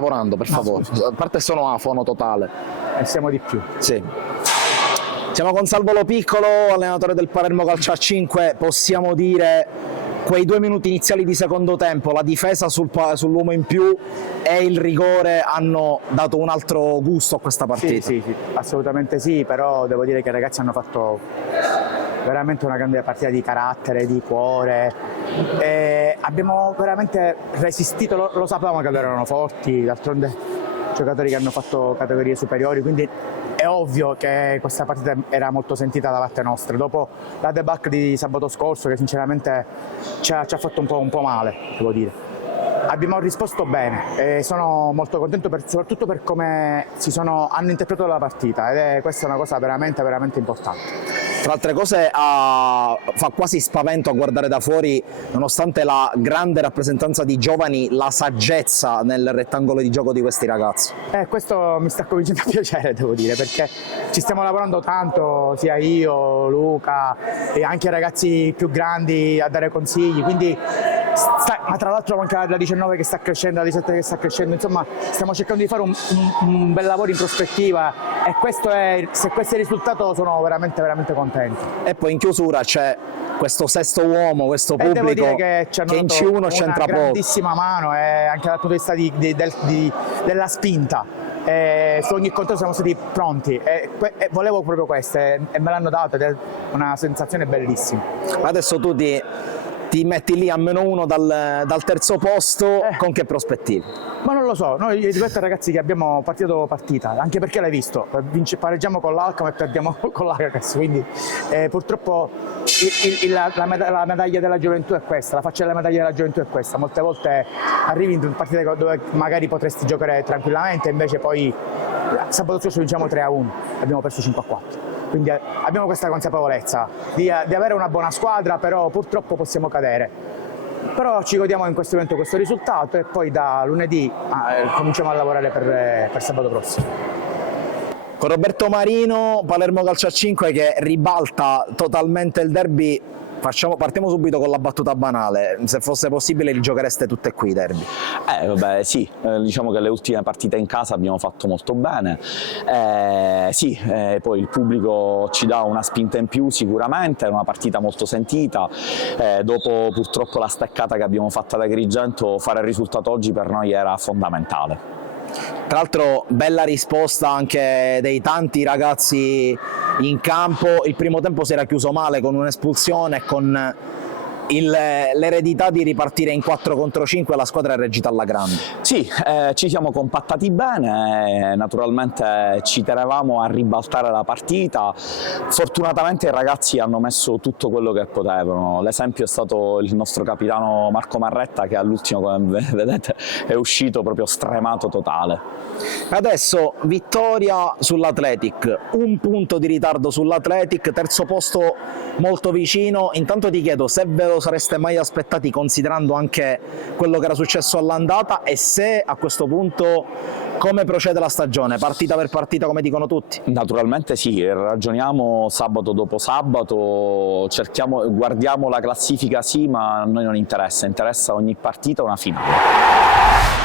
lavorando, per favore. A parte sono afono totale. E siamo di più. Sì. Siamo con Salvo Lo Piccolo, allenatore del Palermo Calcio a 5. Possiamo dire quei 2 minuti iniziali di secondo tempo, la difesa sull'uomo in più e il rigore hanno dato un altro gusto a questa partita. Sì, assolutamente sì, però devo dire che i ragazzi hanno fatto veramente una grande partita di carattere, di cuore. E abbiamo veramente resistito, lo sapevamo che loro erano forti, d'altronde giocatori che hanno fatto categorie superiori, quindi è ovvio che questa partita era molto sentita da parte nostra. Dopo la debacle di sabato scorso, che sinceramente ci ha fatto un po' male, devo dire. Abbiamo risposto bene e sono molto contento soprattutto per come hanno interpretato la partita, ed questa è una cosa veramente importante. Tra altre cose fa quasi spavento a guardare da fuori, nonostante la grande rappresentanza di giovani, la saggezza nel rettangolo di gioco di questi ragazzi. Questo mi sta cominciando a piacere, devo dire, perché ci stiamo lavorando tanto, sia io, Luca e anche i ragazzi più grandi a dare consigli, quindi ma tra l'altro manca la 19 che sta crescendo, la 17 che sta crescendo, insomma stiamo cercando di fare un bel lavoro in prospettiva, e se questo è il risultato sono veramente contento. E poi in chiusura c'è questo sesto uomo, questo pubblico che in C1 c'entra poco. Una grandissima mano, anche dal punto di vista della spinta. Su ogni controllo siamo stati pronti e volevo proprio questo e me l'hanno dato, ed è una sensazione bellissima. Adesso tu ti metti lì a -1 dal terzo posto, con che prospettive? Ma non lo so, noi ripeto ai ragazzi che abbiamo partita dopo partita, anche perché l'hai visto, pareggiamo con l'Alcamo e perdiamo con l'Ajax, quindi purtroppo la medaglia della gioventù è questa, la faccia della medaglia della gioventù è questa. Molte volte arrivi in partite dove magari potresti giocare tranquillamente, invece poi sabato scorso vinciamo 3-1, abbiamo perso 5-4. Quindi abbiamo questa consapevolezza di avere una buona squadra, però purtroppo possiamo cadere. Però ci godiamo in questo momento questo risultato e poi da lunedì cominciamo a lavorare per sabato prossimo. Con Roberto Marino, Palermo Calcio a 5 che ribalta totalmente il derby. Partiamo subito con la battuta banale: se fosse possibile li giochereste tutte qui i derby? Vabbè, sì, diciamo che le ultime partite in casa abbiamo fatto molto bene, poi il pubblico ci dà una spinta in più sicuramente, è una partita molto sentita, dopo purtroppo la steccata che abbiamo fatto ad Agrigento, fare il risultato oggi per noi era fondamentale. Tra l'altro bella risposta anche dei tanti ragazzi in campo. Il primo tempo si era chiuso male con un'espulsione e con l'eredità di ripartire in 4 contro 5, la squadra è reagita alla grande. Sì, ci siamo compattati bene, naturalmente ci tenevamo a ribaltare la partita, fortunatamente i ragazzi hanno messo tutto quello che potevano, l'esempio è stato il nostro capitano Marco Marretta, che all'ultimo, come vedete, è uscito proprio stremato totale. Adesso vittoria sull'Athletic, 1 punto di ritardo sull'Athletic, terzo posto molto vicino. Intanto ti chiedo se ve lo sareste mai aspettati, considerando anche quello che era successo all'andata, e se a questo punto come procede la stagione, partita per partita come dicono tutti? Naturalmente sì, ragioniamo sabato dopo sabato, guardiamo la classifica sì, ma a noi non interessa ogni partita una finale.